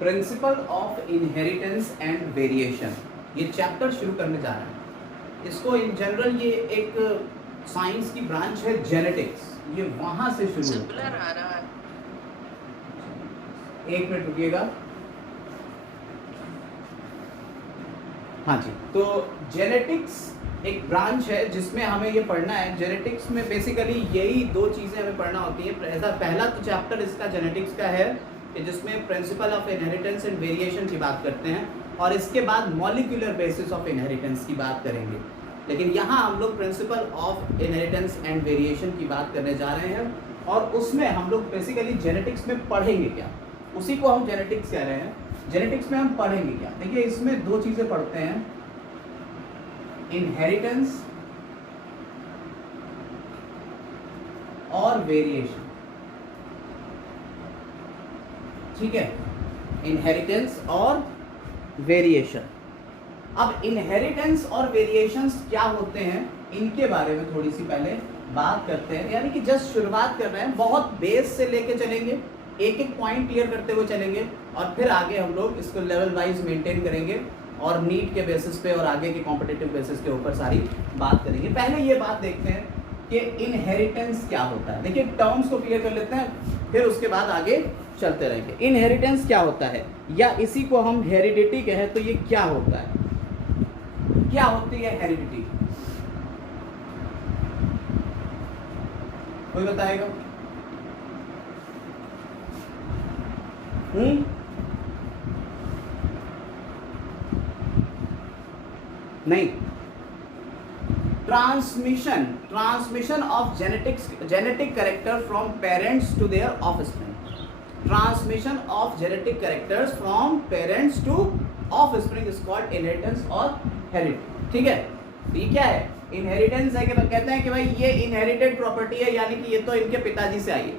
Principle of inheritance and variation, ये chapter शुरू करने जा रहे हैं। इसको इन जनरल ये एक साइंस की ब्रांच है जेनेटिक्स, ये वहां से शुरू होता है। आ रहा है। एक मिनट रुकिएगा। हाँ जी, तो जेनेटिक्स एक ब्रांच है जिसमें हमें ये पढ़ना है। जेनेटिक्स में बेसिकली यही दो चीज़ें हमें पढ़ना होती है। पहला तो चैप्टर इसका जेनेटिक्स का है कि जिसमें principle of inheritance and variation की बात करते हैं, और इसके बाद मॉलिक्यूलर बेसिस ऑफ इनहेरिटेंस की बात करेंगे। लेकिन यहाँ हम लोग principle of inheritance and variation की बात करने जा रहे हैं, और उसमें हम लोग बेसिकली जेनेटिक्स में पढ़ेंगे क्या, उसी को हम जेनेटिक्स कह रहे हैं। जेनेटिक्स में हम पढ़ेंगे क्या, देखिए इसमें दो चीज़ें पढ़ते हैं, इनहेरिटेंस और वेरिएशन। ठीक है, इनहेरिटेंस और वेरिएशन। अब इनहेरिटेंस और वेरिएशंस क्या होते हैं, इनके बारे में थोड़ी सी पहले बात करते हैं। यानी कि जस्ट शुरुआत कर रहे हैं, बहुत बेस से लेके चलेंगे, एक एक पॉइंट क्लियर करते हुए चलेंगे, और फिर आगे हम लोग इसको लेवल वाइज मेंटेन करेंगे और नीट के बेसिस पे और आगे के कॉम्पिटिटिव बेसिस के ऊपर सारी बात करेंगे। पहले ये बात देखते हैं कि इनहेरिटेंस क्या होता है। देखिए टर्म्स को क्लियर कर लेते हैं, फिर उसके बाद आगे चलते रहेंगे। इनहेरिटेंस क्या होता है, या इसी को हम हेरिडिटी कहें तो ये क्या होता है, क्या होती है हेरिडिटी, कोई बताएगा? नहीं, transmission of genetic character from parents to their offspring. Transmission of genetic characters from parents to offspring is called inheritance और हेरिडिटी। ठीक है, तो ये क्या है, इनहेरिटेंस है कि कहते हैं कि भाई ये इनहेरिटेड प्रॉपर्टी है, यानी कि ये तो इनके पिताजी से आई है,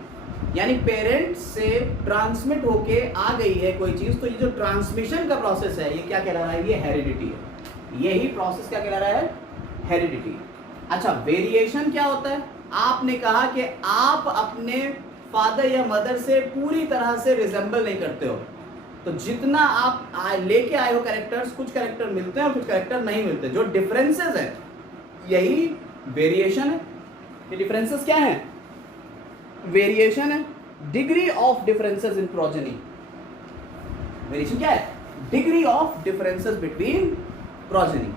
यानी पेरेंट्स से ट्रांसमिट होके आ गई है कोई चीज। तो ये जो ट्रांसमिशन का प्रोसेस है, ये क्या कहला रहा है, ये हेरिडिटी है। यही प्रोसेस क्या कहला रहा है, हेरिडिटी। अच्छा, वेरिएशन क्या होता है? आपने कहा कि आप अपने फादर या मदर से पूरी तरह से रिजेंबल नहीं करते हो, तो जितना आप लेके आए हो कैरेक्टर्स, कुछ कैरेक्टर मिलते हैं और कुछ कैरेक्टर नहीं मिलते। जो डिफरेंसेस है यही वेरिएशन है। ये डिफरेंसेस क्या है, वेरिएशन है। Degree of differences in progeny, variation क्या है, degree of differences between progeny.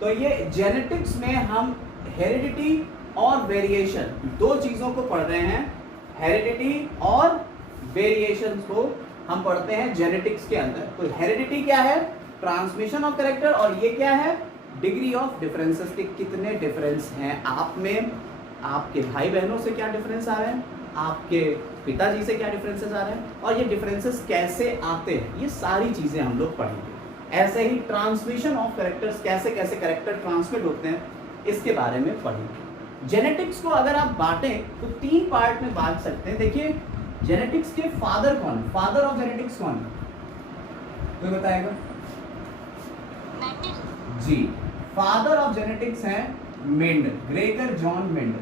तो ये जेनेटिक्स में हम हेरिडिटी और वेरिएशन दो चीजों को पढ़ रहे हैं। हेरिडिटी और वेरिएशन को हम पढ़ते हैं जेनेटिक्स के अंदर। तो हेरिडिटी क्या है, ट्रांसमिशन ऑफ कैरेक्टर, और ये क्या है, डिग्री ऑफ डिफरेंसेस के कितने डिफरेंस हैं आप में, आपके भाई बहनों से क्या डिफरेंस आ रहे हैं, आपके पिताजी से क्या डिफरेंसेस आ रहे हैं, और ये डिफरेंसेस कैसे आते हैं, ये सारी चीजें हम लोग पढ़ेंगे। ऐसे ही ट्रांसमिशन ऑफ कैरेक्टर्स, कैसे कैसे कैरेक्टर ट्रांसमिट होते हैं, इसके बारे में पढ़ेंगे। जेनेटिक्स को अगर आप बांटें तो 3 पार्ट में बांट सकते हैं। देखिए जेनेटिक्स के फादर कौन है, फादर ऑफ जेनेटिक्स कौन है, कोई बताएगा? जी, फादर ऑफ जेनेटिक्स है Mendel, Gregor John Mendel.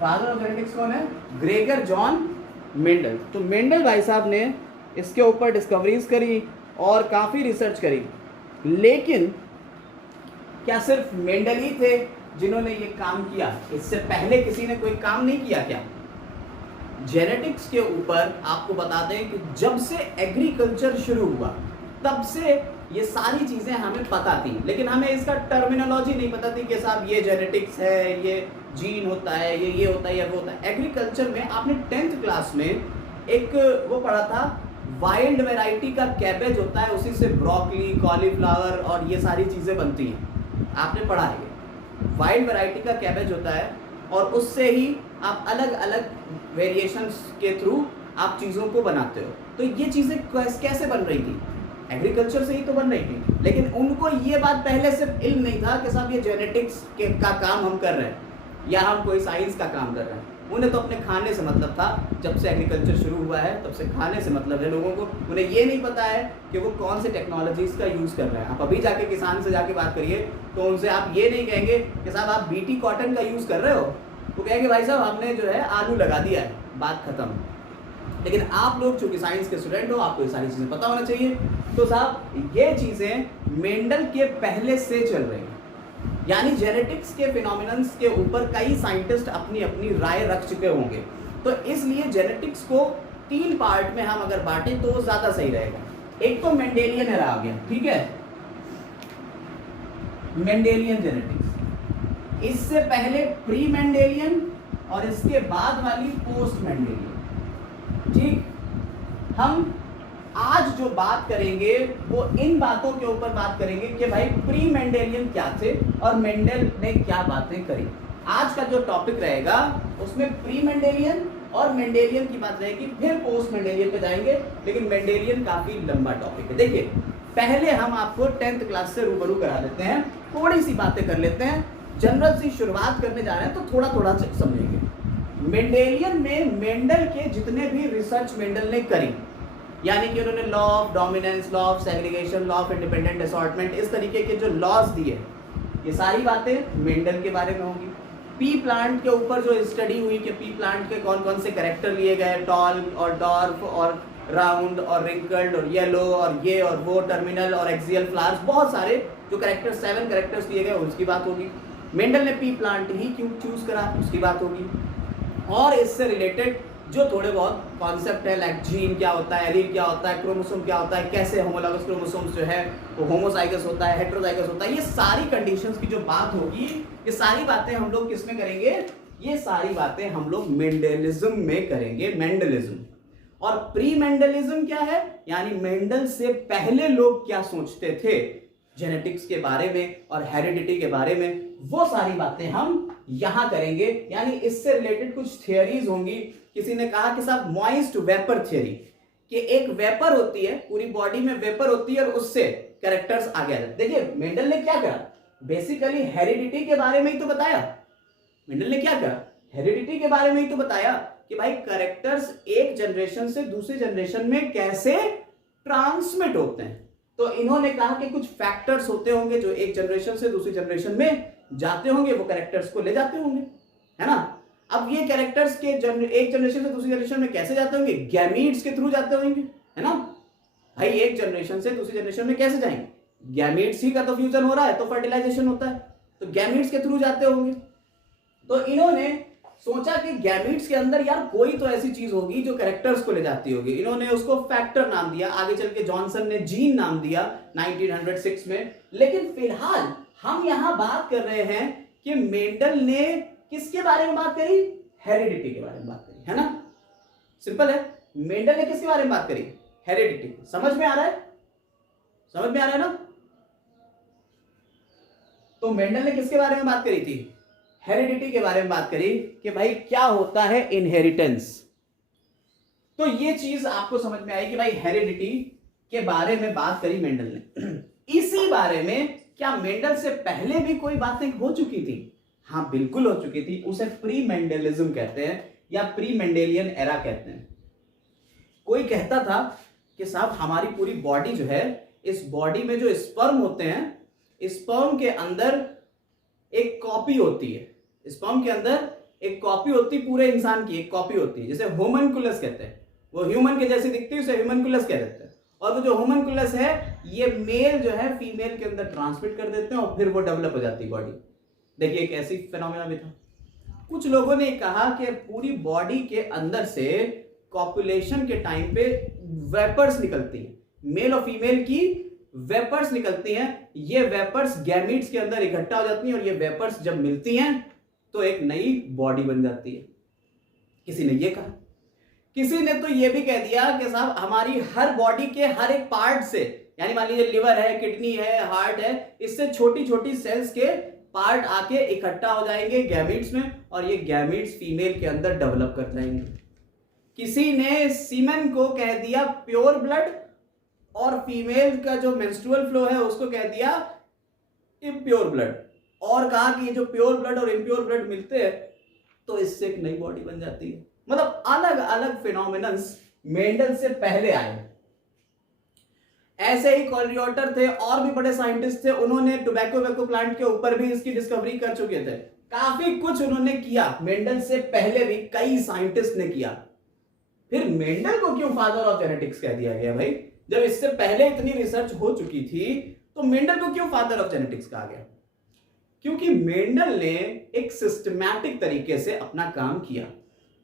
Father of genetics कौन है, ग्रेगर जॉन मेंडल। तो मेंडल भाई साहब ने इसके ऊपर डिस्कवरीज करी और काफ़ी रिसर्च करी, लेकिन क्या सिर्फ मेंडल ही थे जिन्होंने ये काम किया? इससे पहले किसी ने कोई काम नहीं किया क्या? जेनेटिक्स के ऊपर आपको बता दें कि जब से एग्रीकल्चर शुरू हुआ तब से ये सारी चीज़ें हमें पता थी, लेकिन हमें इसका टर्मिनोलॉजी नहीं पता थी कि साहब ये जेनेटिक्स है, ये जीन होता है, ये होता है, ये वो होता है। एग्रीकल्चर में आपने 10th क्लास में एक वो पढ़ा था, वाइल्ड वैरायटी का कैबेज होता है, उसी से ब्रोकली, कॉलीफ्लावर और ये सारी चीज़ें बनती हैं, आपने पढ़ा है। वाइल्ड वैरायटी का कैबेज होता है और उससे ही आप अलग अलग वेरिएशंस के थ्रू आप चीज़ों को बनाते हो। तो ये चीज़ें कैसे बन रही थी? एग्रीकल्चर से ही तो बन रही थी, लेकिन उनको ये बात पहले से इल्म नहीं था कि साहब ये जेनेटिक्स का काम हम कर रहे हैं या हम कोई साइंस का काम कर रहे हैं। उन्हें तो अपने खाने से मतलब था। जब से एग्रीकल्चर शुरू हुआ है तब से खाने से मतलब है लोगों को। उन्हें ये नहीं पता है कि वो कौन से टेक्नोलॉजीज़ का यूज़ कर रहे हैं। आप अभी जाके किसान से जाके बात करिए तो उनसे आप ये नहीं कहेंगे कि साहब आप बीटी कॉटन का यूज़ कर रहे हो, वो कहेंगे भाई साहब हमने जो है आलू लगा दिया है, बात खत्म। लेकिन आप लोग चूंकि साइंस के स्टूडेंट हो, आपको ये सारी चीजें पता होना चाहिए। तो साहब ये चीजें मेंडल के पहले से चल रही हैं, यानी जेनेटिक्स के फिनोमिनन्स के ऊपर कई साइंटिस्ट अपनी अपनी राय रख चुके होंगे। तो इसलिए जेनेटिक्स को 3 पार्ट में हम अगर बांटें तो ज्यादा सही रहेगा। एक तो मेंडेलियन एरा आ गया, ठीक है, मेंडेलियन जेनेटिक्स, इससे पहले प्री मेंडेलियन और इसके बाद वाली पोस्ट मेंडेलियन। ठीक, हम आज जो बात करेंगे वो इन बातों के ऊपर बात करेंगे कि भाई प्री मेंडेलियन क्या थे और मेंडल ने क्या बातें करी। आज का जो टॉपिक रहेगा उसमें प्री मेंडेलियन और मेंडेलियन की बात रहेगी, फिर पोस्ट मेंडेलियन पे जाएंगे, लेकिन मेंडेलियन काफी लंबा टॉपिक है। देखिए, पहले हम आपको 10th क्लास से रूबरू करा देते हैं, थोड़ी सी बातें कर लेते हैं, जनरल सी शुरुआत करने जा रहे हैं तो थोड़ा थोड़ा समझेंगे। मेंडेलियन में मेंडल के जितने भी रिसर्च मेंडल ने करी, यानी कि उन्होंने law of dominance, law of segregation, law of independent assortment, इस तरीके के जो लॉज दिए, ये सारी बातें मेंडल के बारे में होंगी। पी प्लांट के ऊपर जो स्टडी हुई कि पी प्लांट के कौन कौन से कैरेक्टर लिए गए, टॉल और डॉर्फ और राउंड और रिंकल्ड और येलो और ये और वो, टर्मिनल और एक्सियल फ्लावर्स, बहुत सारे जो कैरेक्टर 7 कैरेक्टर्स दिए गए उसकी बात होगी। मेंडल ने पी प्लांट ही क्यों चूज करा उसकी बात होगी। और इससे रिलेटेड जो थोड़े बहुत कॉन्सेप्ट है, लाइक जीन क्या होता है, एलील क्या होता है, क्रोमोसोम क्या होता है, कैसे होमोलॉगस क्रोमोसोम्स जो है वो होमोजाइगस होता है, हेटेरोजाइगस होता है, ये सारी कंडीशंस की जो बात होगी, ये सारी बातें हम लोग किस में करेंगे, ये सारी बातें हम लोग मेंडलिज्म में करेंगे, मेंडलिज्म। और प्री मेंडलिज्म क्या है, यानी मेंडल से पहले लोग क्या सोचते थे जेनेटिक्स के बारे में और हेरिडिटी के बारे में, वो सारी बातें हम यहां करेंगे। यानी इससे रिलेटेड कुछ थियरीज होंगी। किसी ने कहा कि साहब मॉइस्ट वेपर थियरी, कि एक वेपर होती है, पूरी बॉडी में वेपर होती है और उससे कैरेक्टर्स आगे आ जाते। देखिए मेंडल ने क्या करा, बेसिकली हेरिडिटी के बारे में ही तो बताया। मेंडल ने क्या करा, हेरिडिटी के बारे में ही तो बताया कि भाई कैरेक्टर्स एक जनरेशन से दूसरी जनरेशन में कैसे ट्रांसमिट होते हैं। तो इन्होंने कहा कि कुछ फैक्टर्स होते होंगे जो एक जनरेशन से दूसरी जनरेशन में जाते होंगे, वो कैरेक्टर्स को ले जाते होंगे, है ना। अब ये कैरेक्टर्स के एक जनरेशन से दूसरी जनरेशन में कैसे जाते होंगे, गैमीट्स के थ्रू जाते होंगे, है ना। भाई एक जनरेशन से दूसरी जनरेशन में कैसे जाएंगे, गैमीट्स ही का तो फ्यूजन हो रहा है, तो फर्टिलाइजेशन होता है, तो गैमीट्स के थ्रू जाते होंगे। तो इन्होंने सोचा कि गैमीट्स के अंदर यार कोई तो ऐसी चीज होगी जो कैरेक्टर्स को ले जाती होगी। इन्होंने उसको फैक्टर नाम दिया, आगे चल के जॉनसन ने जीन नाम दिया 1906 में। लेकिन फिलहाल हम यहां बात कर रहे हैं कि मेंडल ने किसके बारे में बात करी, हेरिडिटी के बारे में बात करी, है ना। सिंपल है, मेंडल ने किसके बारे में बात करी, हेरिडिटी। समझ में आ रहा है, समझ में आ रहा है ना। तो मेंडल ने किसके बारे में बात करी थी, हेरिडिटी के बारे में बात करी कि भाई क्या होता है इनहेरिटेंस। तो ये चीज आपको समझ में आई कि भाई हेरिडिटी के बारे में बात करी मेंडल ने। इसी बारे में क्या मेंडल से पहले भी कोई बातें हो चुकी थी, हाँ बिल्कुल हो चुकी थी। उसे प्री मेंडलिज्म कहते हैं या प्री मेंडेलियन एरा कहते हैं। कोई कहता था कि साहब हमारी पूरी बॉडी जो है, इस बॉडी में जो स्पर्म होते हैं, स्पर्म के अंदर एक कॉपी होती है, स्पर्म के अंदर एक कॉपी होती, पूरे इंसान की एक कॉपी होती है, जैसे होमनकुलस कहते हैं, वो ह्यूमन के जैसी दिखती है, उसे ह्यूमनकुलस कह देते हैं। और वो जो होमनकुलस है ये मेल जो है फीमेल के अंदर ट्रांसमिट कर देते हैं और फिर वो डेवलप हो जाती है बॉडी। देखिए एक ऐसी फिनोमेना भी था। कुछ लोगों ने कहा कि पूरी बॉडी के अंदर से कॉपुलेशन के टाइम पे वेपर्स निकलती हैं, मेल और फीमेल की वेपर्स निकलती हैं। ये वेपर्स गैमीट्स के अंदर इकट्ठा हो जाती हैं और ये वेपर्स जब मिलती हैं तो एक नई बॉडी बन जाती है। किसी ने ये कहा, किसी ने तो ये भी कह दिया कि साहब हमारी हर बॉडी के हर एक पार्ट से, यानी मान लीजिए लिवर है, किडनी है, हार्ट है, इससे छोटी छोटी सेल्स के पार्ट आके इकट्ठा हो जाएंगे गैमीट्स में और ये गैमीट्स फीमेल के अंदर डेवलप कर जाएंगे। किसी ने सीमेन को कह दिया प्योर ब्लड और फीमेल का जो मेंस्ट्रुअल फ्लो है उसको कह दिया इम्प्योर ब्लड, और कहा कि ये जो प्योर ब्लड और इम्प्योर ब्लड मिलते हैं तो इससे एक नई बॉडी बन जाती है। मतलब अलग अलग फिनोमिनन्स मेंडल से पहले आए। ऐसे ही कॉलियोटर थे और भी बड़े साइंटिस्ट थे, उन्होंने टोबैको प्लांट के ऊपर भी इसकी डिस्कवरी कर चुके थे। काफी कुछ उन्होंने किया, मेंडल से पहले भी कई साइंटिस्ट ने किया। फिर मेंडल को क्यों फादर ऑफ जेनेटिक्स कह दिया गया भाई? जब इससे पहले इतनी रिसर्च हो चुकी थी तो मेंडल को क्यों फादर ऑफ जेनेटिक्स कहा गया? क्योंकि मेंडल ने एक सिस्टमैटिक तरीके से अपना काम किया।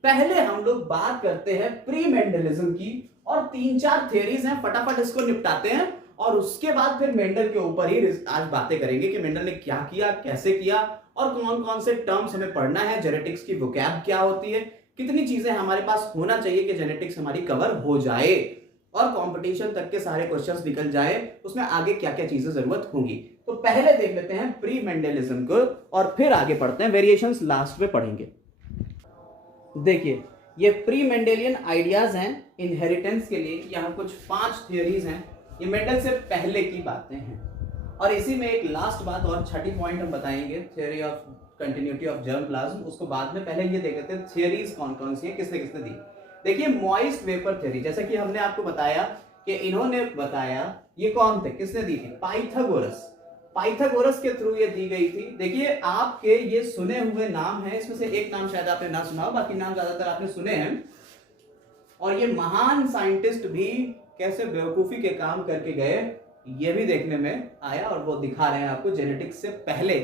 पहले हम लोग बात करते हैं प्री मेंडलिज्म की, और 3-4 थ्योरीज हैं, फटाफट इसको निपटाते हैं और उसके बाद फिर मेंडल के ऊपर ही आज बातें करेंगे कि मेंडल ने क्या किया, कैसे किया, और कौन कौन से टर्म्स हमें पढ़ना है, जेनेटिक्स की वोकैब क्या होती है, कितनी चीजें हमारे पास होना चाहिए कि जेनेटिक्स हमारी कवर हो जाए और कंपटीशन तक के सारे क्वेश्चंस निकल जाए, उसमें आगे क्या क्या चीजें जरूरत होंगी। तो पहले देख लेते हैं प्री मेंडलिज्म को और फिर आगे पढ़ते हैं, वेरिएशंस लास्ट में पढ़ेंगे। देखिए ये प्री मेंडेलियन आइडियाज हैं इनहेरिटेंस के लिए। यहाँ कुछ 5 थियोरीज हैं, ये मेंडल से पहले की बातें हैं। और इसी में एक लास्ट बात और छठी पॉइंट हम बताएंगे, theory of continuity of germ plasm, उसको बाद में। पहले ये देख लेते हैं थियोरीज कौन कौन सी है, किसने किसने दी। देखिए मॉइस्ट वेपर थ्योरी, जैसा कि हमने आपको बताया कि इन्होंने बताया, ये कौन थे, किसने दी थी? पाइथागोरस। पाइथागोरस के थ्रू ये दी गई थी। देखिए आपके ये सुने हुए नाम है, इसमें से एक नाम शायद आपने ना सुना हो, बाकी नाम ज्यादातर आपने सुने हैं। और ये महान साइंटिस्ट भी कैसे बेवकूफी के काम करके गए, ये भी देखने में आया, और वो दिखा रहे हैं आपको जेनेटिक्स से पहले,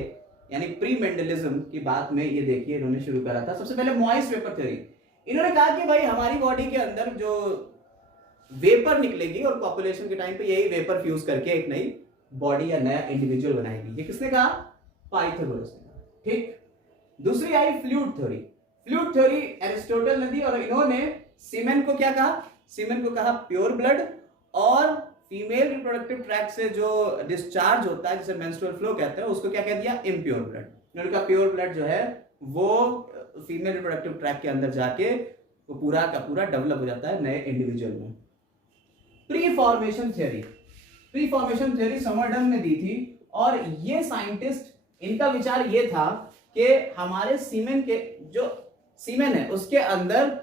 यानी प्री मेंडलिज्म की बात में। ये देखिए इन्होंने शुरू करा था सबसे पहले मॉइस्ट वेपर थ्योरी। इन्होंने कहा कि भाई हमारी बॉडी के अंदर जो वेपर निकलेगी और पॉपुलेशन के टाइम पे यही वेपर फ्यूज करके एक नई बॉडी या नया इंडिविजुअल बनाएगी। ये किसने कहा? पाइथागोरस ने। ठीक। दूसरी आई fluid theory. Fluid theory Aristotle ने दी, और इन्होंने सीमेन को क्या कहा? सीमेन को कहा प्योर ब्लड, और फीमेल रिप्रोडक्टिव ट्रैक्ट से जो डिस्चार्ज होता है जिसे मेंस्ट्रुअल फ्लो कहते हैं, उसको क्या कह दिया? Impure blood. इन्होंने कहा प्योर ब्लड जो है वो फीमेल रिप्रोडक्टिव ट्रैक्ट के अंदर जाके वो पूरा का पूरा डेवलप हो जाता है नए इंडिविजुअल में। Preformation theory, preformation theory Swammerdam ने दी थी, और ये साइंटिस्ट, इनका विचार ये था कि हमारे सीमेन के जो सीमेन है उसके अंदर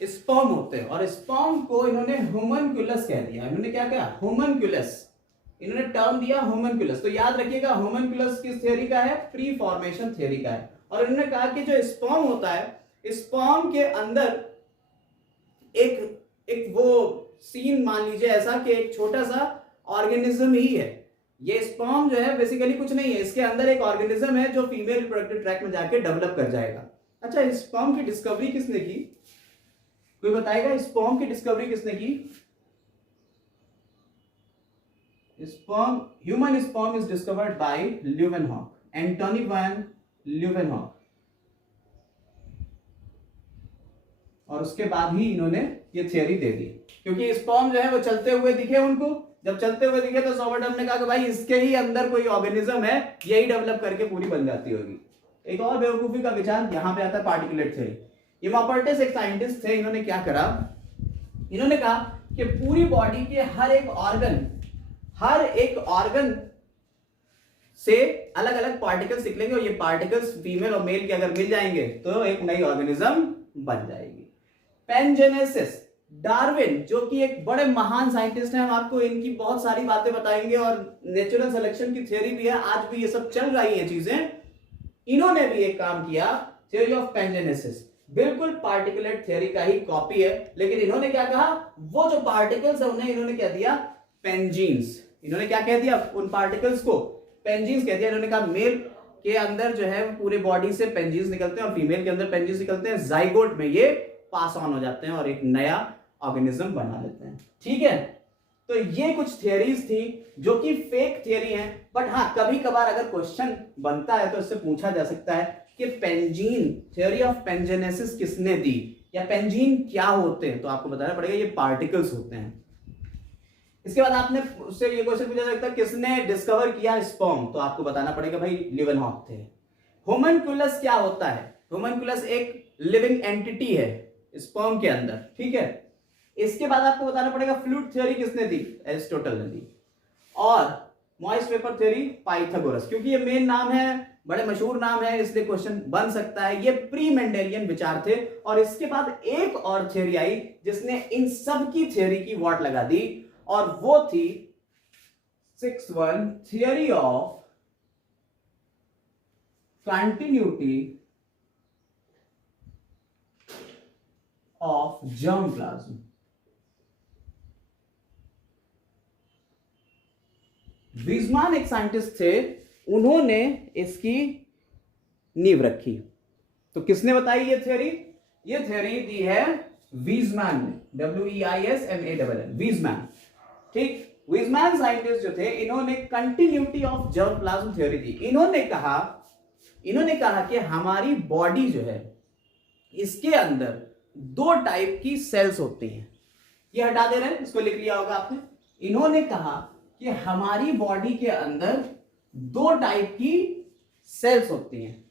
स्पर्म होते हैं, और स्पर्म को इन्होंने होमनक्यूलस कह दिया। इन्होंने क्या कहा? होमनक्यूलस। इन्होंने टर्म दिया होमनक्यूलस। तो याद रखिएगा होमनक्यूलस किस थ्योरी का है? प्री फॉर्मेशन थ्योरी का है। और इन्होंने कहा कि जो स्पर्म होता है, स्पर्म के अंदर एक वो सीन मान लीजिए ऐसा कि एक छोटा सा ऑर्गेनिज्म ही है। ये स्पर्म जो है बेसिकली कुछ नहीं है, इसके अंदर एक ऑर्गेनिज्म है जो फीमेल रिप्रोडक्टिव ट्रैक्ट में जाके डेवलप कर जाएगा। अच्छा, स्पर्म की डिस्कवरी किसने की? कोई बताएगा स्पर्म की डिस्कवरी किसने की? Sperm, human sperm is discovered by Leeuwenhoek, Antonie van Leeuwenhoek. और उसके बाद ही इन्होंने ये थियरी दे दी, क्योंकि स्पर्म जो है वो चलते हुए दिखे उनको। जब चलते हुए दिखे तो समरडन ने कहा कि भाई इसके ही अंदर कोई ऑर्गेनिज्म है, यही डेवलप करके पूरी बन जाती होगी। एक और बेवकूफी का विचार यहां पे आता है, पार्टिकुलेट थ्योरी। ये मॉपर्टिस एक साइंटिस्ट थे, इन्होंने क्या करा? इन्होंने कहा कि पूरी बॉडी के हर एक ऑर्गन से अलग अलग पार्टिकल्स निकलेंगे, और ये पार्टिकल्स फीमेल और मेल के अगर मिल जाएंगे तो एक नई ऑर्गेनिज्म बन जाएगी। पैनजेनेसिस, डार्विन जो कि एक बड़े महान साइंटिस्ट हैं, हम आपको इनकी बहुत सारी बातें बताएंगे, और नेचुरल सिलेक्शन की थ्योरी भी है, आज भी ये सब चल रही है चीजें। इन्होंने भी एक काम किया, थ्योरी ऑफ पैनजेनेसिस, बिल्कुल पार्टिकुलेट थ्योरी का ही कॉपी है, लेकिन इन्होंने क्या कहा? वो जो पार्टिकल्स है उन्हें इन्होंने क्या दिया? पेंजीन्स। इन्होंने क्या कह दिया? उन पार्टिकल्स को पेंजीन्स कह दिया। इन्होंने कहा मेल के अंदर जो है पूरे बॉडी से पेंजीन्स निकलते हैं और फीमेल के अंदर पेंजीन्स निकलते हैं, जाइगोट में ये पास ऑन हो जाते हैं और एक नया ऑर्गेनिज्म बना लेते हैं। ठीक है, तो ये कुछ थियरीज थी जो कि फेक थियरी हैं, बट हाँ कभी कभार अगर क्वेश्चन बनता है तो इससे पूछा जा सकता है कि पेंजीन, थ्योरी ऑफ पेंजेनेसिस किसने दी, या पेंजीन क्या होते हैं? तो आपको बताना पड़ेगा ये पार्टिकल्स होते हैं। इसके बाद आपने उससे ये क्वेश्चन पूछा सकता है किसने डिस्कवर किया स्पर्म, तो आपको बताना पड़ेगा भाई ल्यूवेनहॉक थे। होमनक्यूलस क्या होता है? होमनक्यूलस एक लिविंग एंटिटी है स्पर्म के अंदर, ठीक है। इसके बाद आपको बताना पड़ेगा फ्लूइड थ्योरी किसने दी? एरिस्टोटल ने दी। और मॉइस्ट वेपर थ्योरी पाइथागोरस, क्योंकि ये मेन नाम है, बड़े मशहूर नाम है, इसलिए क्वेश्चन बन सकता है। ये प्री मेंडेलियन विचार थे। और इसके बाद एक और थ्योरी आई जिसने इन सब की थ्योरी की वॉट लगा दी, और वो थी 6-1 theory of continuity of germ plasm. Weismann एक साइंटिस्ट थे, उन्होंने इसकी नींव रखी। तो किसने बताई ये थ्योरी? ये थ्योरी दी है वीजमैन ने, WEISMAN, वीजमैन। ठीक, वीजमैन साइंटिस्ट जो थे, इन्होंने continuity of germ plasm theory दी। इन्होंने कहा कि हमारी बॉडी जो है, इसके अंदर दो टाइप की सेल्स होती हैं। ये हटा दे रहे हैं, इसको लिख लिया होगा आपने। इन्होंने कहा कि हमारी बॉडी के अंदर दो टाइप की सेल्स होती हैं।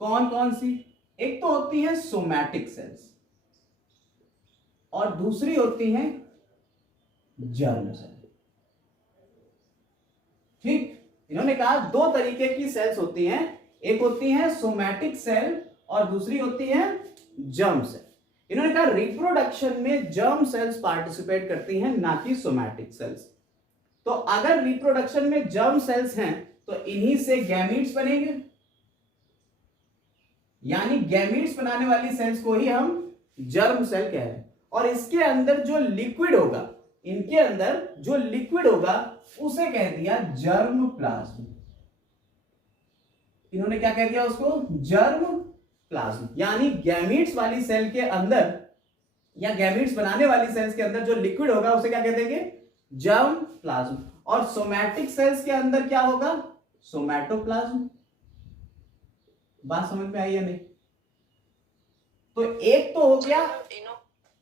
कौन कौन सी? एक तो होती है सोमैटिक सेल्स और दूसरी होती है जर्म सेल। ठीक, इन्होंने कहा दो तरीके की सेल्स होती हैं, एक होती है सोमैटिक सेल और दूसरी होती है जर्म सेल। इन्होंने कहा रिप्रोडक्शन में जर्म सेल्स पार्टिसिपेट करती हैं, ना कि सोमैटिक सेल्स। तो अगर रिप्रोडक्शन में जर्म सेल्स हैं तो इन्हीं से गैमीट्स बनेंगे, यानी गैमीट्स बनाने वाली सेल्स को ही हम जर्म सेल कह रहे हैं। और इसके अंदर जो लिक्विड होगा, इनके अंदर जो लिक्विड होगा उसे कह दिया जर्म प्लाज्म। इन्होंने क्या कह दिया उसको? Germ plasm. यानी गैमीट्स वाली सेल के अंदर या गैमीट्स बनाने वाली सेल्स के अंदर जो लिक्विड होगा उसे क्या कह देंगे? Germ plasm. और सोमैटिक सेल्स के अंदर क्या होगा? सोमैटोप्लाज्म। बात समझ में आई या नहीं? तो एक तो हो गया,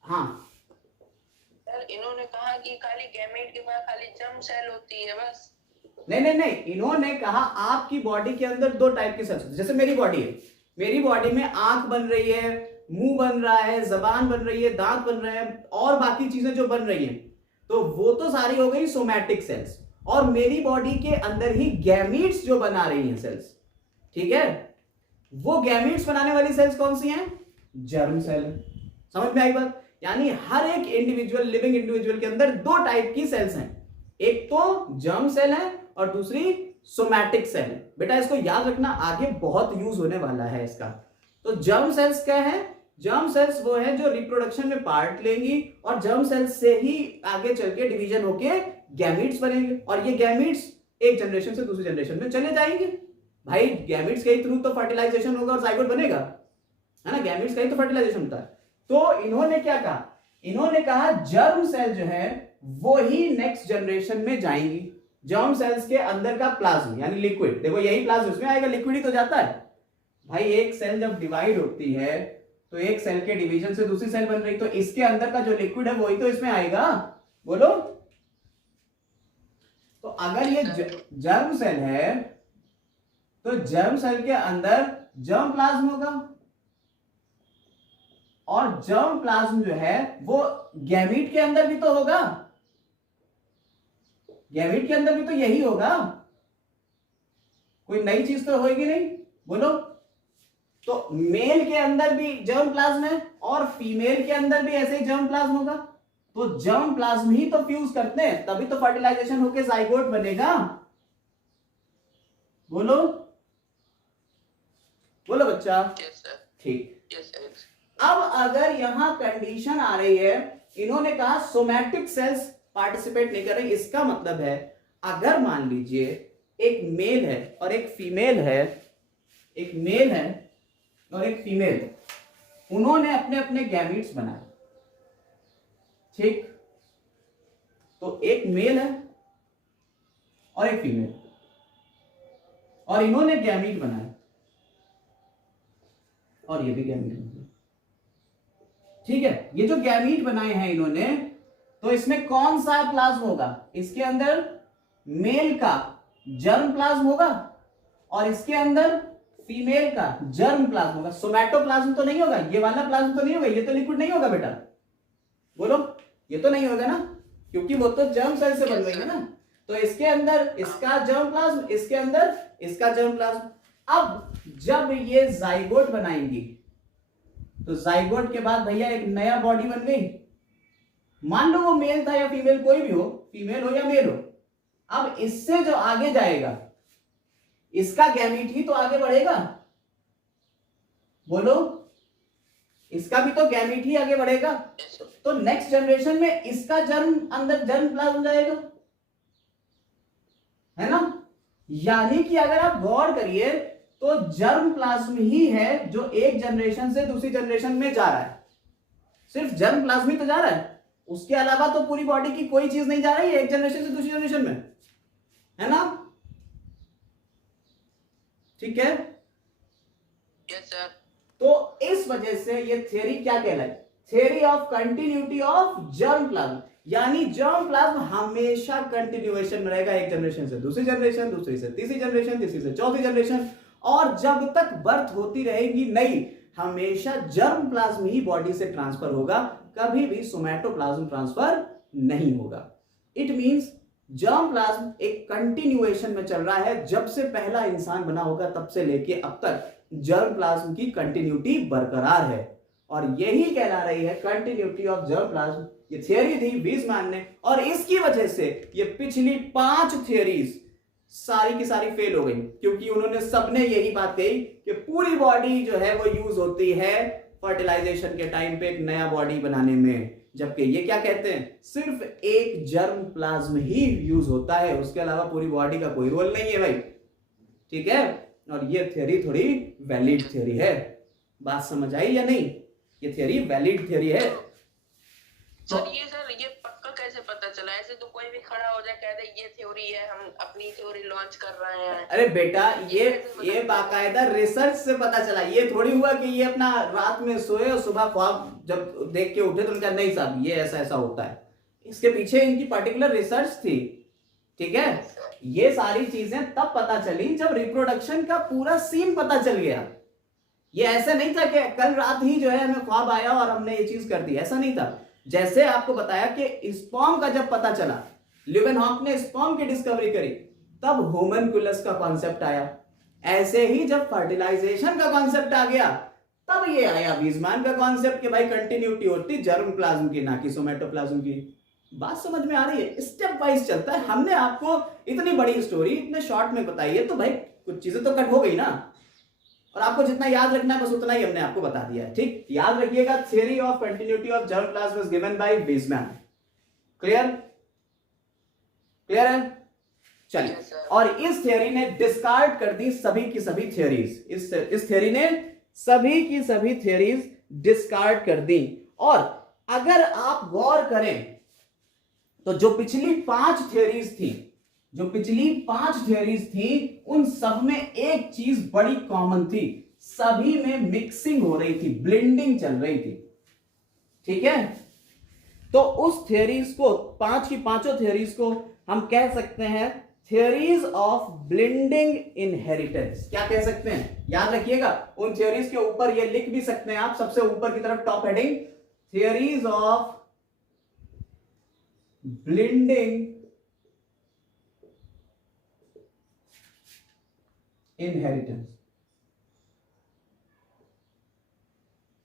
हाँ सर, इन्होंने कहा कि खाली गैमेट के बाद खाली जर्म सेल होती है बस। नहीं, इन्होंने कहा आपकी बॉडी के अंदर दो टाइप की सेल्स, जैसे मेरी बॉडी है, मेरी बॉडी में आंख बन रही है, मुंह बन रहा है, जबान बन रही है, दांत बन रहे हैं और बाकी चीजें जो बन रही हैं, तो वो तो सारी हो गई सोमैटिक सेल्स। और मेरी बॉडी के अंदर ही गैमीट्स जो बना रही हैं सेल्स, ठीक है, वो गैमीट्स बनाने वाली सेल्स कौन सी हैं? Germ cell. समझ में आई बात? यानी हर एक इंडिविजुअल, लिविंग इंडिविजुअल के अंदर दो टाइप की सेल्स हैं, एक तो जर्म सेल है और दूसरी सोमैटिक सेल है। बेटा इसको याद रखना, आगे बहुत यूज होने वाला है इसका। तो जर्म सेल्स क्या है? जर्म सेल्स वो है जो रिप्रोडक्शन में पार्ट लेंगी और जर्म सेल्स से ही आगे चल के डिवीजन होके गैमीट्स बनेंगे, और ये गैमीट्स एक जनरेशन से दूसरी जनरेशन में चले जाएंगे। भाई गैमीट्स के थ्रू तो फर्टिलाइजेशन होगा और जाइगोट बनेगा, है ना? गैमीट्स का ही तो फर्टिलाइजेशन होता है। तो इन्होंने क्या कहा? इन्होंने कहा जर्म सेल जो है वो ही नेक्स्ट जनरेशन में जाएंगी। जर्म सेल्स के अंदर का प्लाज्म यानी लिक्विड, देखो यही प्लाज्म उसमें आएगा, लिक्विड ही तो जाता है भाई। एक सेल जब डिवाइड होती है तो एक सेल के डिवीजन से दूसरी सेल बन रही, तो इसके अंदर का जो लिक्विड है वही तो इसमें आएगा। बोलो। तो अगर ये जर्म सेल है तो जर्म सेल के अंदर जर्म प्लाज्म होगा, और जर्म प्लाज्म जो है वो गैमीट के अंदर भी तो होगा, गैमीट के अंदर भी तो यही होगा, कोई नई चीज तो होगी नहीं। बोलो। तो मेल के अंदर भी जर्म प्लाज्म है और फीमेल के अंदर भी ऐसे ही जर्म प्लाज्म होगा, तो जर्म प्लाज्म ही तो फ्यूज करते हैं, तभी तो फर्टिलाइजेशन होके जाइगोट बनेगा। बोलो बोलो बच्चा। ठीक। अब अगर यहां कंडीशन आ रही है, इन्होंने कहा सोमैटिक सेल्स पार्टिसिपेट नहीं कर रही, इसका मतलब है अगर मान लीजिए एक मेल है और एक फीमेल है, एक मेल है और एक फीमेल, उन्होंने अपने अपने गैमीट्स बनाए, ठीक? तो एक मेल है और एक फीमेल, और इन्होंने गैमीट बनाए और ये भी गैमीट बनाए, ठीक है? ये जो गैमीट बनाए हैं इन्होंने, तो इसमें कौन सा प्लाज्म होगा? इसके अंदर मेल का जर्म प्लाज्म होगा और इसके अंदर फीमेल का जर्म प्लाज्म होगा। सोमैटोप्लाज्म तो नहीं होगा, ये वाला प्लाज्म तो नहीं होगा, ये तो लिक्विड नहीं होगा बेटा। बोलो, ये तो नहीं होगा ना, क्योंकि वो तो जर्म सेल से बन रही है ना। तो इसके अंदर इसका जर्म प्लाज्म, इसके अंदर इसका जर्म प्लाज्म। अब जब ये जाइगोट बनाएंगी तो जाइगोट के बाद भैया एक नया बॉडी बन गई। मान लो वो मेल था या फीमेल, कोई भी हो, फीमेल हो या मेल हो। अब इससे जो आगे जाएगा इसका गैमीट ही तो आगे बढ़ेगा। बोलो, इसका भी तो गैमीट ही आगे बढ़ेगा, Yes, sir. तो नेक्स्ट जनरेशन में इसका जर्म अंदर जर्म प्लाज्म जाएगा, है ना। यानी कि अगर आप गौर करिए तो जर्म प्लाज्म ही है जो एक जनरेशन से दूसरी जनरेशन में जा रहा है, सिर्फ जर्म प्लाज्म ही तो जा रहा है, उसके अलावा तो पूरी बॉडी की कोई चीज नहीं जा रही है एक जनरेशन से दूसरी जनरेशन में, है ना। ठीक है, Yes, sir. तो इस वजह से ये थ्योरी क्या कहलाई, theory of continuity of germ plasm, यानी जर्म प्लाज्म हमेशा कंटिन्यूएशन में रहेगा एक जनरेशन से दूसरी जनरेशन, दूसरी से तीसरी जनरेशन, तीसरी से चौथी जनरेशन, और जब तक बर्थ होती रहेगी नहीं, हमेशा जर्म प्लाज्म ही बॉडी से ट्रांसफर होगा, कभी भी सोमैटोप्लाज्म ट्रांसफर नहीं होगा। इट मींस जर्म प्लाज्म एक कंटिन्यूएशन में चल रहा है, जब से पहला इंसान बना होगा तब से लेके अब तक जर्म प्लाज्म की कंटिन्यूटी बरकरार है, और यही कहला रही है कंटिन्यूटी ऑफ जर्म प्लाज्म। ये थियरी थी वीजमैन ने, और इसकी वजह से ये पिछली 5 थियरीज सारी की सारी फेल हो गई, क्योंकि उन्होंने सबने यही बात कही कि पूरी बॉडी जो है वो यूज होती है फर्टिलाइजेशन के टाइम पे एक नया बॉडी बनाने में, जबकि ये क्या कहते हैं सिर्फ एक जर्म प्लाज्म ही यूज होता है, उसके अलावा पूरी बॉडी का कोई रोल नहीं है भाई। ठीक है, और ये थ्योरी थोड़ी वैलिड थ्योरी है, बात समझ आई या नहीं, ये थ्योरी वैलिड थ्योरी है। सर ये पक्का कैसे पता चला? ऐसे तो कोई भी खड़ा हो जाए कह दे ये थ्योरी है, हम अपनी थ्योरी लॉन्च कर रहे हैं। अरे बेटा ये बाकायदा रिसर्च से पता चला, ये थोड़ी हुआ कि ये अपना रात में सोए और सुबह ख्वाब जब देख के उठे तो उनका नहीं साहब ये ऐसा ऐसा होता है, इसके पीछे इनकी पर्टिकुलर रिसर्च थी। ठीक है, ये सारी चीजें तब पता चली जब रिप्रोडक्शन का पूरा सीन पता चल गया। ये ऐसा नहीं था कि कल रात ही जो है हमें ख्वाब आया और हमने ये चीज कर दी, ऐसा नहीं था। जैसे आपको बताया कि स्पर्म का जब पता चला, ल्यूवेनहॉक ने स्पर्म की डिस्कवरी करी, तब होमनकुलस का कॉन्सेप्ट आया। ऐसे ही जब फर्टिलाइजेशन का कॉन्सेप्ट आ गया, तब ये आया वीजमैन का कॉन्सेप्ट कि भाई कंटिन्यूटी होती जर्म प्लाज्म की, ना कि सोमैटोप्लाज्म की। बात समझ में आ रही है? स्टेप वाइज चलता है। हमने आपको इतनी बड़ी स्टोरी इतने शॉर्ट में बताई है, तो भाई कुछ चीजें तो कट हो गई ना, और आपको जितना याद रखना है बस उतना ही हमने आपको बता दिया है। ठीक, याद रखिएगा, theory of continuity of germ plasm is given by Weissman. Clear? Clear है? चलिए, और इस थ्योरी ने डिस्कार्ड कर दी सभी की सभी थ्योरीज। इस थ्योरी ने सभी की सभी थ्योरीज डिस्कार्ड कर दी। और अगर आप गौर करें तो जो पिछली 5 थ्योरीज थी, उन सब में एक चीज बड़ी कॉमन थी, सभी में मिक्सिंग हो रही थी, ब्लेंडिंग चल रही थी। ठीक है, तो उस थ्योरीज को, 5 की 5 थ्योरीज को हम कह सकते हैं थ्योरीज ऑफ ब्लेंडिंग इनहेरिटेंस। क्या कह सकते हैं? याद रखिएगा, उन थ्योरीज के ऊपर ये लिख भी सकते हैं आप, सबसे ऊपर की तरफ top heading, theories of blending inheritance.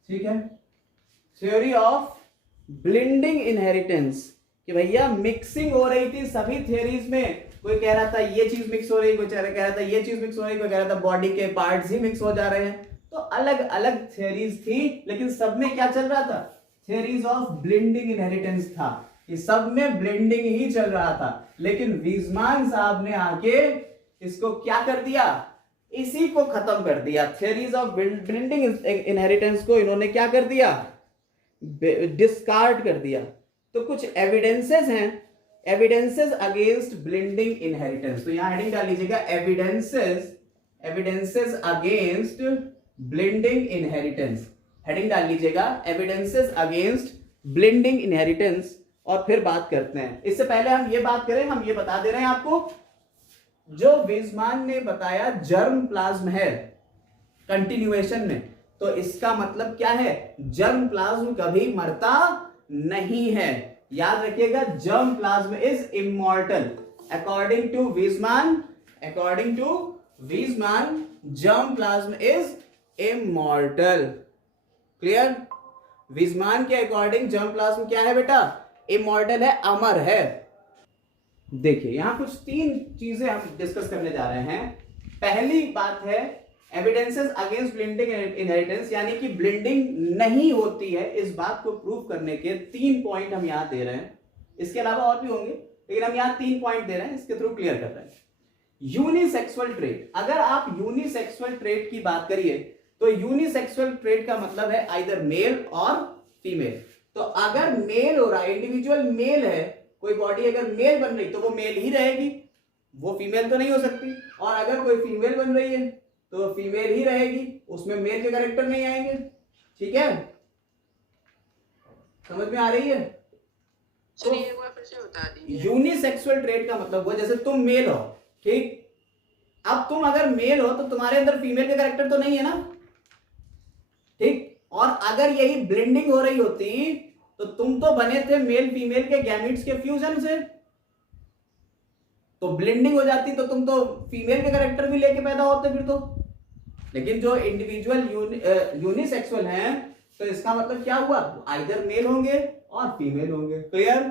ठीक है, थ्योरी ऑफ ब्लेंडिंग इनहेरिटेंस, कि भैया मिक्सिंग हो रही थी सभी थ्योरीज में। कोई कह रहा था ये चीज मिक्स हो रही, कोई कह रहा था ये चीज मिक्स हो रही, कोई कह रहा था बॉडी के पार्ट्स ही मिक्स हो जा रहे हैं। तो अलग अलग थ्योरीज थी, लेकिन सब में क्या चल रहा था? थ्योरीज ऑफ ब्लेंडिंग इनहेरिटेंस था, कि सब में ब्लेंडिंग ही चल रहा था। लेकिन वीजमैन साहब ने आके इसको क्या कर दिया? इसी को खत्म कर दिया। थ्योरीज ऑफ ब्लेंडिंग इनहेरिटेंस को इन्होंने क्या कर दिया? डिस्कार्ड कर दिया। तो कुछ एविडेंसेस हैं, एविडेंसेस अगेंस्ट ब्लेंडिंग इनहेरिटेंस। तो यहां हेडिंग डाल लीजिएगा, evidences against blending inheritance. Heading डाल लीजिएगा, एविडेंसेस अगेंस्ट ब्लेंडिंग इनहेरिटेंस। और फिर बात करते हैं। इससे पहले हम ये बात करें, हम ये बता दे रहे हैं आपको, जो वीजमैन ने बताया जर्म प्लाज्म है कंटिन्यूएशन में, तो इसका मतलब क्या है? जर्म प्लाज्म कभी मरता नहीं है। याद रखिएगा, germ plasm is immortal according to Weismann. Germ plasm is immortal. Clear? Weismann के अकॉर्डिंग जर्म प्लाज्म क्या है बेटा? इमॉर्टल है, अमर है। देखिए, यहां कुछ 3 चीजें हम डिस्कस करने जा रहे हैं। पहली बात है एविडेंसेस अगेंस्ट ब्लेंडिंग इनहेरिटेंस, यानी कि ब्लेंडिंग नहीं होती है, इस बात को प्रूव करने के 3 पॉइंट हम यहां दे रहे हैं। इसके अलावा और भी होंगे, लेकिन हम यहां 3 पॉइंट दे रहे हैं, इसके थ्रू क्लियर कर रहे हैं। यूनिसेक्सुअल ट्रेट, अगर आप यूनिसेक्सुअल ट्रेट की बात करिए तो यूनिसेक्सुअल ट्रेट का मतलब है आइदर मेल और फीमेल। तो अगर मेल हो रहा है, इंडिविजुअल मेल है, कोई बॉडी अगर मेल बन रही तो वो मेल ही रहेगी, वो फीमेल तो नहीं हो सकती। और अगर कोई फीमेल बन रही है तो वो फीमेल ही रहेगी, उसमें मेल के कैरेक्टर नहीं आएंगे। ठीक है, समझ में आ रही है? सर एक बार फिर से बता दीजिए। यूनिसेक्सुअल ट्रेट का मतलब हुआ जैसे तुम मेल हो, ठीक, अब तुम अगर मेल हो तो तुम्हारे अंदर फीमेल का कैरेक्टर तो नहीं है ना, ठीक। और अगर यही ब्लेंडिंग हो रही होती तो तुम तो बने थे मेल फीमेल के गैमेट्स के फ्यूजन से, तो ब्लेंडिंग हो जाती तो तुम तो फीमेल के कैरेक्टर भी लेके पैदा होते फिर तो। लेकिन जो इंडिविजुअल यूनिसेक्सुअल हैं तो इसका मतलब क्या हुआ, आइदर मेल होंगे और फीमेल होंगे। क्लियर?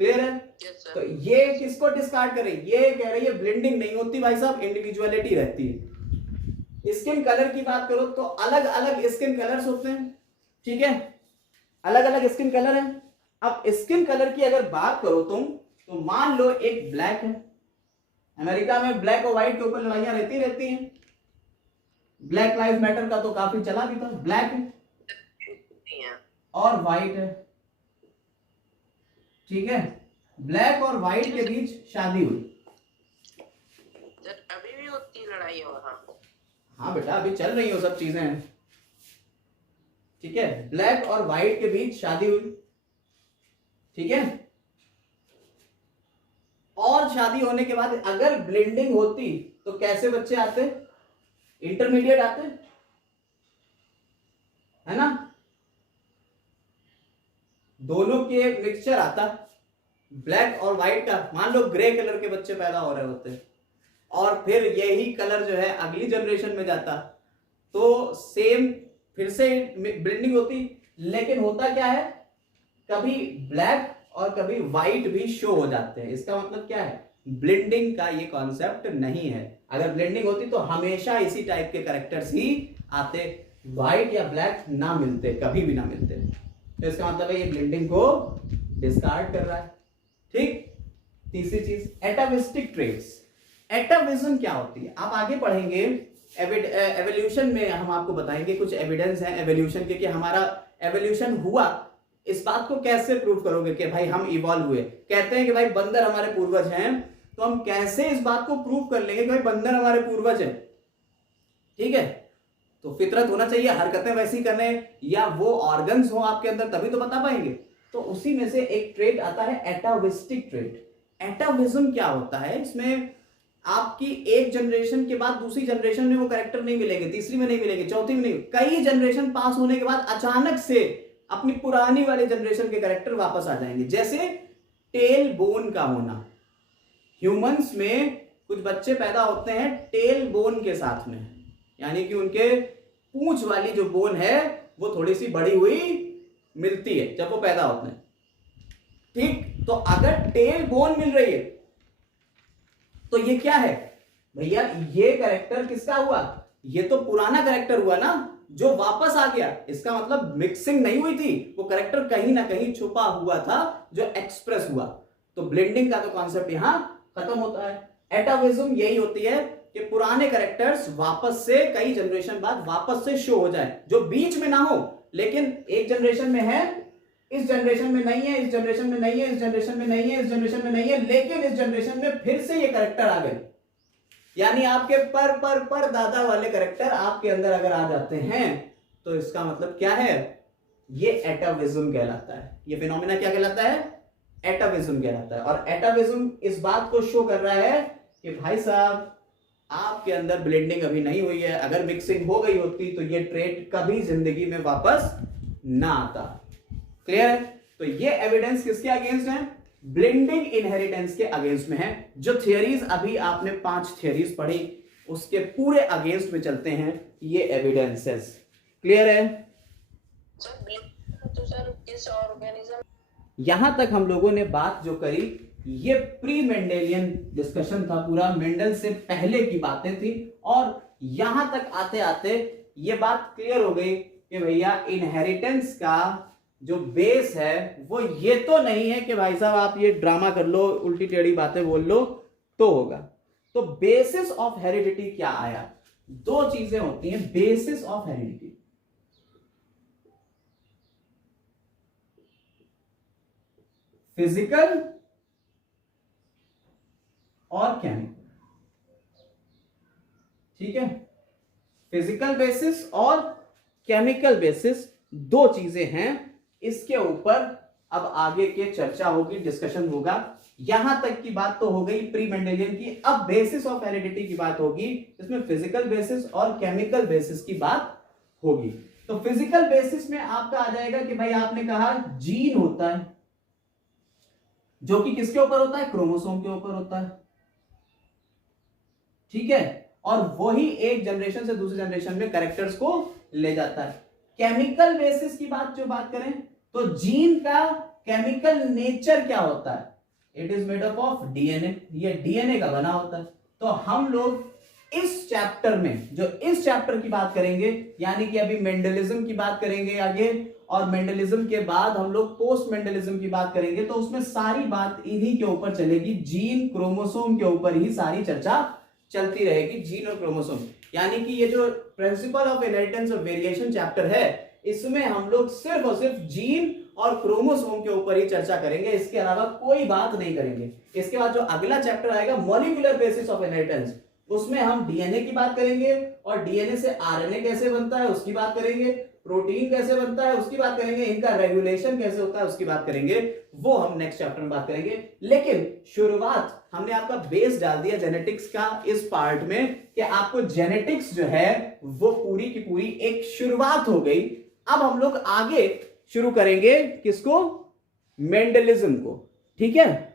क्लियर है? yes, तो ये किसको डिस्कार्ड करे, ये कह रही है ब्लेंडिंग नहीं होती भाई साहब, इंडिविजुअलिटी रहती है। स्किन कलर की बात करो तो अलग अलग स्किन कलर्स होते हैं, ठीक है, अलग अलग स्किन कलर है। अब स्किन कलर की अगर बात करो तुम, तो मान लो एक ब्लैक है, अमेरिका में ब्लैक और व्हाइट के ऊपर लड़ाइयां रहती हैं, ब्लैक लाइफ मैटर का तो काफी चला भी था। ब्लैक है और व्हाइट है, ठीक है, ब्लैक और व्हाइट के बीच शादी हुई। अभी भी होती है लड़ाई वहां? हाँ बेटा, अभी चल रही हो सब चीजें, ठीक है, ब्लैक और व्हाइट के बीच शादी हुई, ठीक है। और शादी होने के बाद अगर ब्लेंडिंग होती तो कैसे बच्चे आते, इंटरमीडिएट आते, है ना, दोनों के मिक्सचर आता, ब्लैक और व्हाइट का, मान लो ग्रे कलर के बच्चे पैदा हो रहे होते, और फिर यही कलर जो है अगली जनरेशन में जाता तो सेम फिर से ब्लेंडिंग होती। लेकिन होता क्या है, कभी ब्लैक और कभी व्हाइट भी शो हो जाते हैं। इसका मतलब क्या है, ब्लेंडिंग का ये कॉन्सेप्ट नहीं है। अगर ब्लेंडिंग होती तो हमेशा इसी टाइप के कैरेक्टर्स ही आते, व्हाइट या ब्लैक ना मिलते, कभी भी ना मिलते। तो इसका मतलब है ये ब्लेंडिंग को डिस्कार्ड कर रहा है, ठीक। तीसरी चीज, एटाविस्टिक ट्रेट्स। एटाविज्म क्या होती है, आप आगे पढ़ेंगे, एवोल्यूशन में हम आपको बताएंगे कुछ एविडेंस है एवोल्यूशन के, कि हमारा एवोल्यूशन हुआ। इस बात को कैसे प्रूव करोगे कि भाई हम इवॉल्व हुए, कहते हैं कि भाई बंदर हमारे पूर्वज हैं, तो हम कैसे इस बात को प्रूव कर लेंगे कि भाई बंदर हमारे पूर्वज है, ठीक है। तो फितरत होना चाहिए, हरकतें वैसी करने, या वो ऑर्गन्स हो आपके अंदर, तभी तो बता पाएंगे। तो उसी में से एक ट्रेट आता है एटाविस्टिक ट्रेट। एटाविज्म क्या होता है, इसमें आपकी एक जनरेशन के बाद दूसरी जनरेशन में वो कैरेक्टर नहीं मिलेंगे, तीसरी में नहीं मिलेंगे, चौथी में नहीं, कई जनरेशन पास होने के बाद अचानक से अपनी पुरानी वाले जनरेशन के कैरेक्टर वापस आ जाएंगे। जैसे टेल बोन का होना, ह्यूमंस में कुछ बच्चे पैदा होते हैं टेल बोन के साथ में, यानी कि उनके पूंछ वाली जो बोन है वो थोड़ी सी बड़ी हुई मिलती है जब वो पैदा होते हैं, ठीक। तो अगर टेल बोन मिल रही है तो ये क्या है भैया, ये कैरेक्टर किसका हुआ, ये तो पुराना कैरेक्टर हुआ ना जो वापस आ गया। इसका मतलब मिक्सिंग नहीं हुई थी, वो कैरेक्टर कहीं ना कहीं छुपा हुआ था जो एक्सप्रेस हुआ। तो ब्लेंडिंग का तो कॉन्सेप्ट यहां खत्म होता है। एटाविज्म यही होती है कि पुराने कैरेक्टर्स वापस से कई जनरेशन बाद वापस से शो हो जाए, जो बीच में ना हो, लेकिन एक जनरेशन में है, इस जनरेशन में नहीं है, इस जनरेशन में नहीं है, इस जनरेशन में नहीं है, इस जनरेशन में नहीं है, लेकिन इस जनरेशन में फिर से ये कैरेक्टर आ गए। यानी आपके पर दादा वाले कैरेक्टर आपके अंदर अगर आ जाते हैं तो इसका मतलब क्या है, ये एटाविज्म कहलाता है। ये फिनोमेना क्या कहलाता है, एटाविज्म कहलाता है। और एटाविज्म इस बात को शो कर रहा है कि भाई साहब आपके अंदर ब्लेंडिंग अभी नहीं हुई है, अगर मिक्सिंग हो गई होती तो ये ट्रेट कभी जिंदगी में वापस ना आता। क्लियर है? तो ये एविडेंस किसके अगेंस्ट है, ब्लेंडिंग इनहेरिटेंस के अगेंस्ट में है। जो थियरीज अभी आपने 5 थियरीज पढ़ी उसके पूरे अगेंस्ट में चलते हैं ये एविडेंसेस। क्लियर है? तो सर किस ऑर्गेनिज्म, यहां तक हम लोगों ने बात जो करी ये प्री मेंडेलियन डिस्कशन था, पूरा मेंडल से पहले की बातें थी। और यहां तक आते आते ये बात क्लियर हो गई कि भैया इनहेरिटेंस का जो बेस है वो ये तो नहीं है कि भाई साहब आप ये ड्रामा कर लो, उल्टी टेढ़ी बातें बोल लो तो होगा। तो बेसिस ऑफ हेरिडिटी क्या आया? दो चीजें होती हैं बेसिस ऑफ हेरिडिटी। फिजिकल और केमिकल, ठीक है। फिजिकल बेसिस और केमिकल बेसिस दो चीजें हैं, इसके ऊपर अब आगे के चर्चा होगी, डिस्कशन होगा। यहां तक की बात तो हो गई प्री मेंडेलियन की। अब बेसिस ऑफ हेरिडिटी की बात होगी, इसमें फिजिकल बेसिस और केमिकल बेसिस की बात होगी। तो फिजिकल बेसिस में आपका आ जाएगा कि भाई आपने कहा जीन होता है, जो कि किसके ऊपर होता है? क्रोमोसोम के ऊपर होता है, ठीक है। और वही एक जनरेशन से दूसरी जनरेशन में कैरेक्टर्स को ले जाता है। केमिकल बेसिस की बात करें तो जीन का केमिकल नेचर क्या होता है? It is made up of DNA, ये डीएनए का बना होता है। तो हम लोग इस चैप्टर में जो इस चैप्टर की बात करेंगे, यानी कि अभी मेंडलिज्म की बात करेंगे आगे, और मेंडलिज्म के बाद हम लोग पोस्ट मेंडलिज्म की बात करेंगे, तो उसमें सारी बात इन्हीं के ऊपर चलेगी, जीन क्रोमोसोम के ऊपर ही सारी चर्चा चलती रहेगी, जीन और क्रोमोसोम। यानी कि ये जो प्रिंसिपल ऑफ इनहेरिटेंस और वेरिएशन चैप्टर है, इसमें हम लोग सिर्फ और सिर्फ जीन और क्रोमोसोम के ऊपर ही चर्चा करेंगे, इसके अलावा कोई बात नहीं करेंगे। इसके बाद जो अगला चैप्टर आएगा मॉलिक्यूलर बेसिस ऑफ इनहेरिटेंस, उसमें हम डीएनए की बात करेंगे, और डीएनए से आरएनए कैसे बनता है उसकी बात करेंगे, प्रोटीन कैसे बनता है उसकी बात करेंगे, इनका रेगुलेशन कैसे होता है उसकी बात करेंगे, वो हम नेक्स्ट चैप्टर में बात करेंगे। लेकिन शुरुआत हमने आपका बेस डाल दिया जेनेटिक्स का इस पार्ट में, कि आपको जेनेटिक्स जो है वो पूरी की पूरी एक शुरुआत हो गई। अब हम लोग आगे शुरू करेंगे किसको? मेंडलिज्म को, ठीक है।